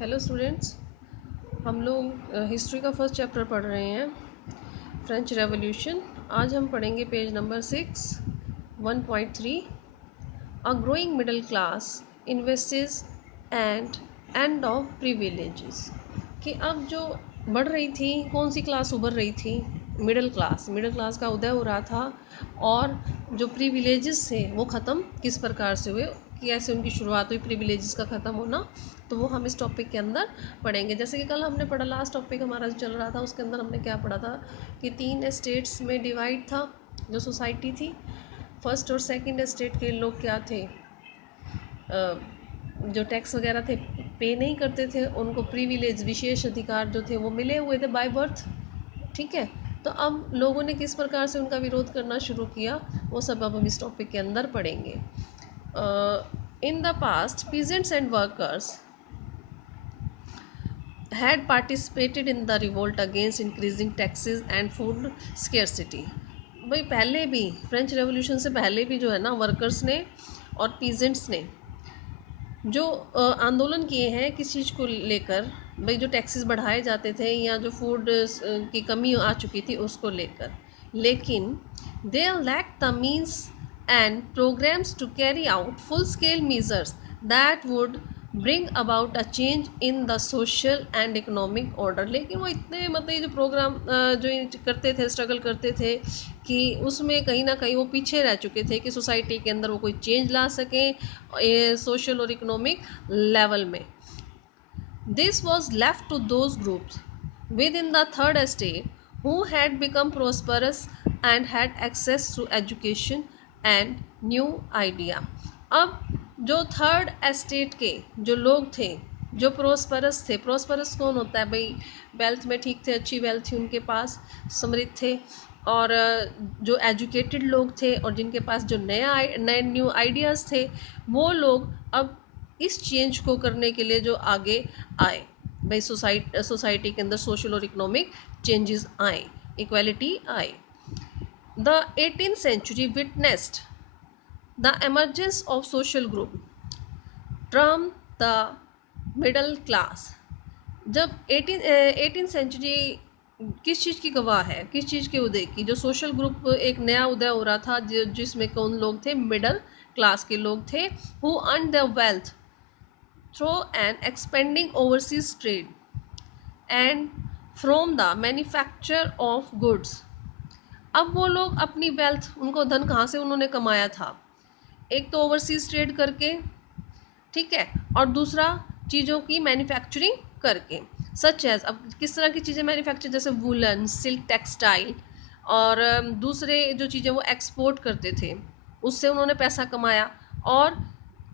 Hello students, हम लोग history का फर्स्ट चैप्टर पढ़ रहे हैं, फ्रेंच रेवोल्यूशन। आज हम पढ़ेंगे page number 1.3। A growing middle class envisages and end of privileges. कि अब जो बढ़ रही थी, कौन सी क्लास उभर रही थी? मिडिल क्लास का उदय हो रहा था। और जो प्रिविलेजेस थे वो ख़त्म किस प्रकार से हुए, कैसे उनकी शुरुआत हुई प्रिविलेजेस का ख़त्म होना, तो वो हम इस टॉपिक के अंदर पढ़ेंगे। जैसे कि कल हमने पढ़ा, लास्ट टॉपिक हमारा चल रहा था, उसके अंदर हमने क्या पढ़ा था कि 3 स्टेट्स में डिवाइड था जो सोसाइटी थी। फर्स्ट और सेकंड स्टेट के लोग क्या थे, जो टैक्स वगैरह थे पे नहीं करते थे, उनको प्रिविलेज विशेष अधिकार जो थे वो मिले हुए थे बाय बर्थ। ठीक है, तो अब लोगों ने किस प्रकार से उनका विरोध करना शुरू किया, वो सब अब हम इस टॉपिक के अंदर पढ़ेंगे। In the past peasants and workers had participated in the revolt against increasing taxes and food scarcity। भाई पहले भी, फ्रेंच रेवोल्यूशन से पहले भी जो है ना, वर्कर्स ने और पीजेंट्स ने जो आंदोलन किए हैं किस चीज़ को लेकर, भाई जो टैक्सेस बढ़ाए जाते थे या जो फूड की कमी आ चुकी थी उसको लेकर। लेकिन they lack the means and programs to carry out full scale measures that would bring about a change in the social and economic order. लेकिन वो इतने मतलब ये जो प्रोग्राम जो करते थे, स्ट्रगल करते थे, कि उसमें कहीं ना कहीं वो पीछे रह चुके थे कि सोसाइटी के अंदर वो कोई चेंज ला सकें सोशल और इकोनॉमिक लेवल में। This was left to those groups within the third estate who had become prosperous and had access to education and new idea। अब जो थर्ड एस्टेट के जो लोग थे, जो प्रोस्परस थे, प्रोस्परस कौन होता है भाई? वेल्थ में ठीक थे, अच्छी वेल्थ थी उनके पास, समृद्ध थे, और जो एजुकेटेड लोग थे और जिनके पास जो नए न्यू आइडियाज़ थे, वो लोग अब इस चेंज को करने के लिए जो आगे आए, भाई सोसाइटी के अंदर सोशल और इकोनॉमिक चेंजेस आए, इक्वालिटी आए। The 18th century witnessed the emergence of social group termed the middle class। जब 18 सेंचुरी किस चीज़ की गवाह है, किस चीज़ के उदय की? जो सोशल ग्रुप एक नया उदय हो रहा था, जिसमें कौन लोग थे? मिडल क्लास के लोग थे, who earn the wealth through an expanding overseas trade and from the manufacture of goods. अब वो लोग अपनी वेल्थ, उनको धन कहाँ से उन्होंने कमाया था? एक तो ओवरसीज ट्रेड करके, ठीक है, और दूसरा चीज़ों की मैन्युफैक्चरिंग करके। सच एज, अब किस तरह की चीज़ें मैन्युफैक्चर, जैसे वुलन, सिल्क, टेक्सटाइल, और दूसरे जो चीज़ें वो एक्सपोर्ट करते थे, उससे उन्होंने पैसा कमाया। और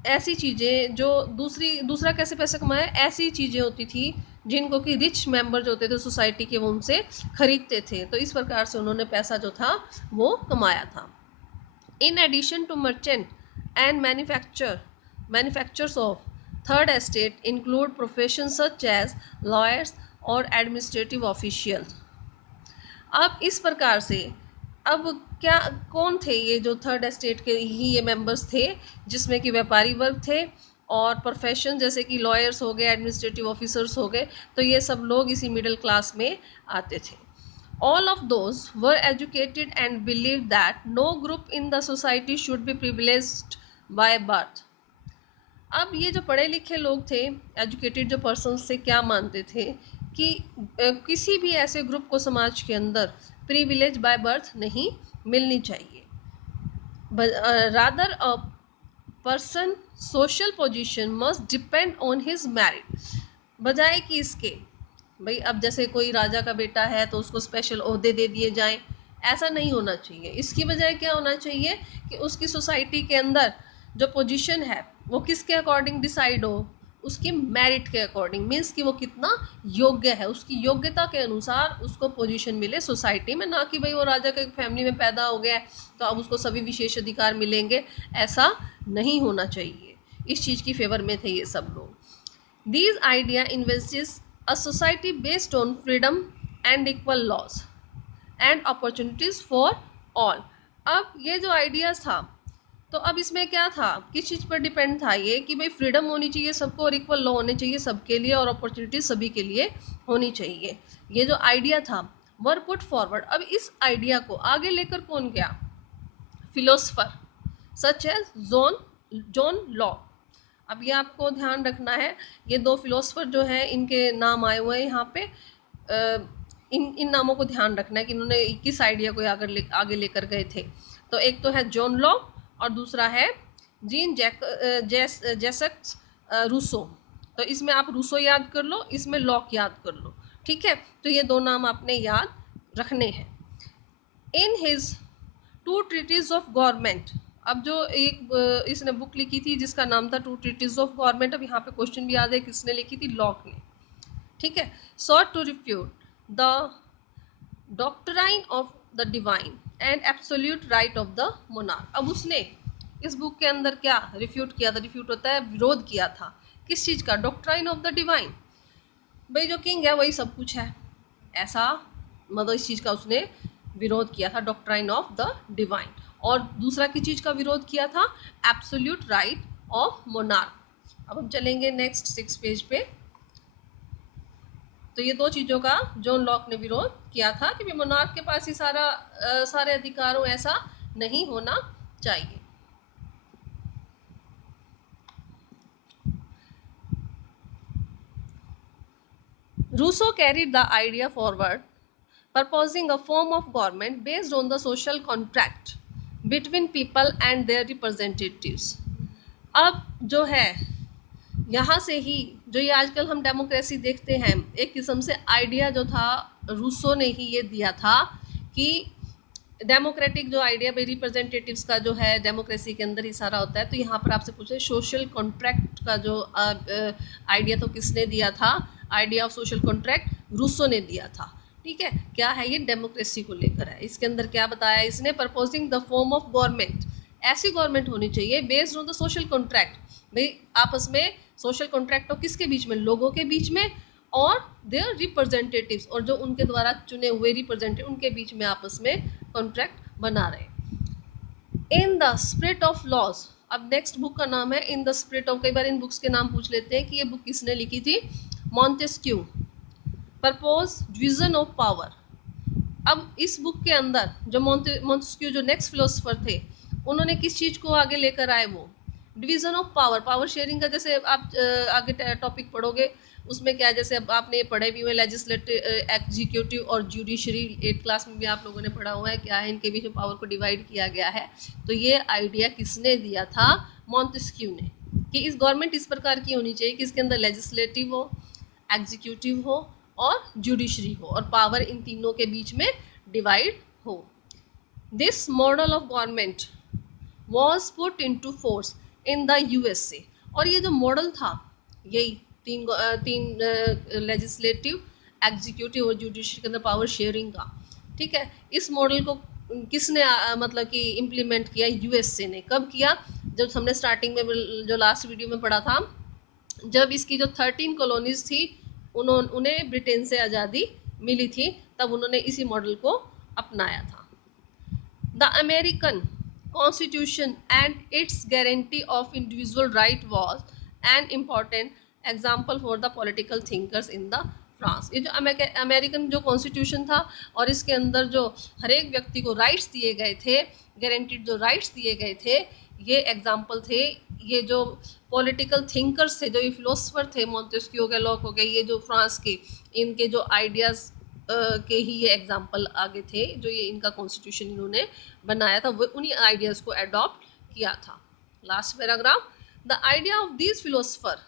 ऐसी चीज़ें जो दूसरा कैसे पैसा कमाया? ऐसी चीज़ें होती थी जिनको कि रिच मेंबर जो होते थे सोसाइटी के, वो उनसे खरीदते थे। तो इस प्रकार से उन्होंने पैसा जो था वो कमाया था। In addition to merchant and manufacturers of third estate include professions such as lawyers और administrative officials। अब इस प्रकार से, अब क्या, कौन थे ये जो थर्ड एस्टेट के ही ये मेंबर्स थे, जिसमें कि व्यापारी वर्ग थे और प्रोफेशन जैसे कि लॉयर्स हो गए, एडमिनिस्ट्रेटिव ऑफिसर्स हो गए, तो ये सब लोग इसी मिडिल क्लास में आते थे। All of those were educated and believed that no group in the society should be privileged by birth। अब ये जो पढ़े लिखे लोग थे, एजुकेटेड जो पर्सन्स थे, क्या मानते थे कि किसी भी ऐसे ग्रुप को समाज के अंदर प्रिविलेज बाय बर्थ नहीं मिलनी चाहिए। Rather a person social position must depend on his merit. बजाय कि इसके, भाई अब जैसे कोई राजा का बेटा है तो उसको स्पेशल ओहदे दे दिए जाएं, ऐसा नहीं होना चाहिए। इसकी बजाय क्या होना चाहिए कि उसकी सोसाइटी के अंदर जो पोजीशन है वो किसके अकॉर्डिंग डिसाइड हो? उसकी मेरिट के अकॉर्डिंग, मीन्स कि वो कितना योग्य है, उसकी योग्यता के अनुसार उसको पोजीशन मिले सोसाइटी में। ना कि भाई वो राजा के फैमिली में पैदा हो गया है तो अब उसको सभी विशेष अधिकार मिलेंगे, ऐसा नहीं होना चाहिए। इस चीज़ की फेवर में थे ये सब लोग। These idea envisages a society based on freedom and equal laws and opportunities for all। अब ये जो आइडियाज़ था, तो अब इसमें क्या था, किस चीज़ पर डिपेंड था ये कि भाई फ्रीडम होनी चाहिए सबको और इक्वल लॉ होने चाहिए सबके लिए और अपॉर्चुनिटी सभी के लिए होनी चाहिए। ये जो आइडिया था वर पुट फॉरवर्ड। अब इस आइडिया को आगे लेकर कौन गया, philosopher such as John Locke. अब ये आपको ध्यान रखना है, ये दो फिलोसफर जो हैं इनके नाम आए हुए हैं यहाँ पे। इन नामों को ध्यान रखना है कि इन्होंने किस आइडिया को आगे लेकर गए थे। तो एक तो है जॉन लॉक और दूसरा है जीन जैसक्स रूसो। तो इसमें आप रूसो याद कर लो, इसमें लॉक याद कर लो, ठीक है। तो ये दो नाम आपने याद रखने हैं। In his two treatise of government. अब जो एक इसने बुक लिखी थी जिसका नाम था टू ट्रीटीज ऑफ गवर्नमेंट, अब यहाँ पे क्वेश्चन भी याद है किसने लिखी थी, लॉक ने, ठीक है। Sought to refute the doctrine of the divine and absolute right of the monarch. अब उसने इस बुक के अंदर क्या रिफ्यूट किया था, रिफ्यूट होता है विरोध किया था, किस चीज़ का, डॉक्ट्राइन ऑफ द डिवाइन। भाई जो किंग है वही सब कुछ है, ऐसा मतलब इस चीज़ का उसने विरोध किया था, डॉक्ट्राइन ऑफ द डिवाइन। और दूसरा किस चीज़ का विरोध किया था, एब्सोल्यूट राइट ऑफ मोनार्क। अब हम चलेंगे नेक्स्ट 6 पेज पे। तो ये दो चीज़ों का जॉन लॉक ने विरोध किया था कि मोनार्क के पास ही सारे अधिकार हो, ऐसा नहीं होना चाहिए। Rousseau carried the idea forward, proposing a form of government based on the social contract between people and their representatives। अब जो है यहाँ से ही जो ये आजकल हम डेमोक्रेसी देखते हैं, एक किस्म से आइडिया जो था रूसो ने ही ये दिया था कि डेमोक्रेटिक जो आइडिया भाई रिप्रेजेंटेटिव्स का जो है डेमोक्रेसी के अंदर ही सारा होता है। तो यहाँ पर आपसे पूछे सोशल कॉन्ट्रैक्ट का जो आइडिया तो किसने दिया था, idea of social contract Rousseau ने दिया था, ठीक है। क्या है ये, डेमोक्रेसी को लेकर है। इसके अंदर क्या बताया इसने, proposing the form of government, ऐसी गवर्नमेंट होनी चाहिए based on the social contract, भाई आपस में सोशल कॉन्ट्रैक्ट तो किसके बीच में, लोगों के बीच में, और देयर रिप्रेजेंटेटिव्स, और जो उनके द्वारा चुने हुए रिप्रेजेंटेटिव उनके बीच में आपस में कॉन्ट्रैक्ट बना रहे। In the spirit of laws. अब नेक्स्ट बुक का नाम है इन द स्पिरिट ऑफ। कई बार इन बुक्स के नाम पूछ लेते हैं कि ये बुक किसने लिखी थी, Montesquieu, propose division of power. अब इस बुक के अंदर जो मॉन्टेस्क्यू जो नेक्स्ट फिलोसफर थे उन्होंने किस चीज़ को आगे लेकर आए, वो division of power, power sharing का। जैसे आप आगे टॉपिक पढ़ोगे उसमें क्या है, जैसे अब आपने ये पढ़े भी हुए लेजिस्लेटिव, एग्जीक्यूटिव और जुडिशरी, 8 क्लास में भी आप लोगों ने पढ़ा हुआ है क्या है इनके बीच में पावर को डिवाइड किया गया है। तो ये आइडिया किसने दिया था, मॉन्टेस्क्यू ने, कि इस गवर्नमेंट इस प्रकार की होनी चाहिए कि इसके अंदर लेजिस्लेटिव हो, एग्जीक्यूटिव हो और जुडिशरी हो, और पावर इन तीनों के बीच में डिवाइड हो। This model of government was put into force in the USA. और ये जो मॉडल था यही तीन लेजिस्लेटिव, एग्जीक्यूटिव और जुडिशरी के अंदर पावर शेयरिंग का, ठीक है। इस मॉडल को किसने मतलब कि इम्प्लीमेंट किया, यूएसए ने। कब किया, जब हमने स्टार्टिंग में जो लास्ट वीडियो में पढ़ा था, जब इसकी जो 13 कॉलोनीज थी उन्हें ब्रिटेन से आज़ादी मिली थी, तब उन्होंने इसी मॉडल को अपनाया था। The American Constitution and its guarantee of individual right was an important example for the political thinkers in the France. ये जो अमेरिकन जो कॉन्स्टिट्यूशन था और इसके अंदर जो हर एक व्यक्ति को राइट्स दिए गए थे, गारंटीड जो राइट्स दिए गए थे, ये एग्जाम्पल थे। ये जो पॉलिटिकल थिंकर्स थे, जो ये फिलोसफर थे, मॉन्टेस्क्यू हो गए, लॉक हो गए, ये जो फ्रांस के, इनके जो आइडियाज़ के ही ये एग्जाम्पल आगे थे, जो ये इनका कॉन्स्टिट्यूशन इन्होंने बनाया था, वो उन्हीं आइडियाज़ को अडॉप्ट किया था। Last paragraph, the idea of this philosopher.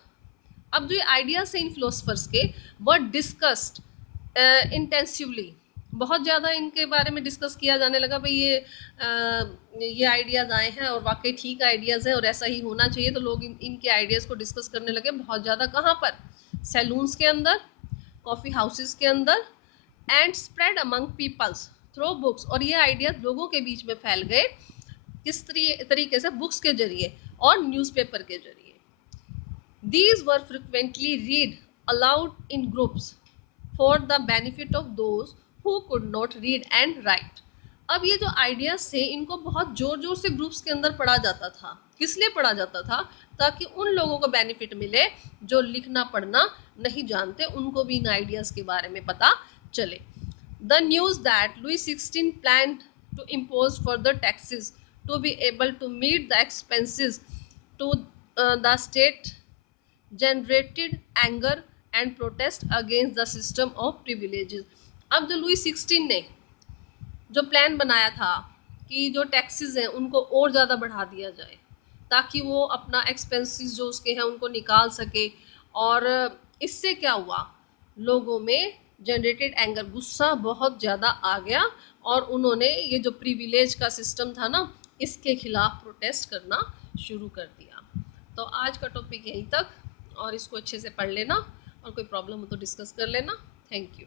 अब जो ये आइडियाज हैं इन फिलोसफर्स के, वर डिस्कस्ड इंटेंसिवली, बहुत ज़्यादा इनके बारे में डिस्कस किया जाने लगा। भाई ये आइडियाज़ आए हैं और वाकई ठीक आइडियाज़ हैं और ऐसा ही होना चाहिए, तो लोग इनके आइडियाज़ को डिस्कस करने लगे बहुत ज़्यादा। कहाँ पर, सैलून्स के अंदर, कॉफ़ी हाउसेस के अंदर, and spread among peoples through books. और ये आइडिया लोगों के बीच में फैल गए किस तरीके से, बुक्स के जरिए और न्यूज़पेपर के जरिए। These were frequently read aloud in groups for the benefit of those who could not read and write। अब ये जो आइडियाज थे इनको बहुत जोर जोर से ग्रुप्स के अंदर पढ़ा जाता था। किस लिए पढ़ा जाता था? ताकि उन लोगों को बेनिफिट मिले जो लिखना पढ़ना नहीं जानते, उनको भी इन आइडियाज के बारे में पता चले। The news that Louis 16 planned to impose further taxes to be able to meet the expenses to the state generated anger and protest against the system of privileges। अब जो लुई 16 ने जो प्लान बनाया था कि जो टैक्सेस हैं उनको और ज़्यादा बढ़ा दिया जाए ताकि वो अपना एक्सपेंसेस जो उसके हैं उनको निकाल सके, और इससे क्या हुआ, लोगों में जनरेटेड एंगर, गुस्सा बहुत ज़्यादा आ गया और उन्होंने ये जो प्रिविलेज का सिस्टम था ना इसके खिलाफ प्रोटेस्ट करना शुरू कर दिया। तो आज का टॉपिक यहीं तक, और इसको अच्छे से पढ़ लेना और कोई प्रॉब्लम हो तो डिस्कस कर लेना। Thank you.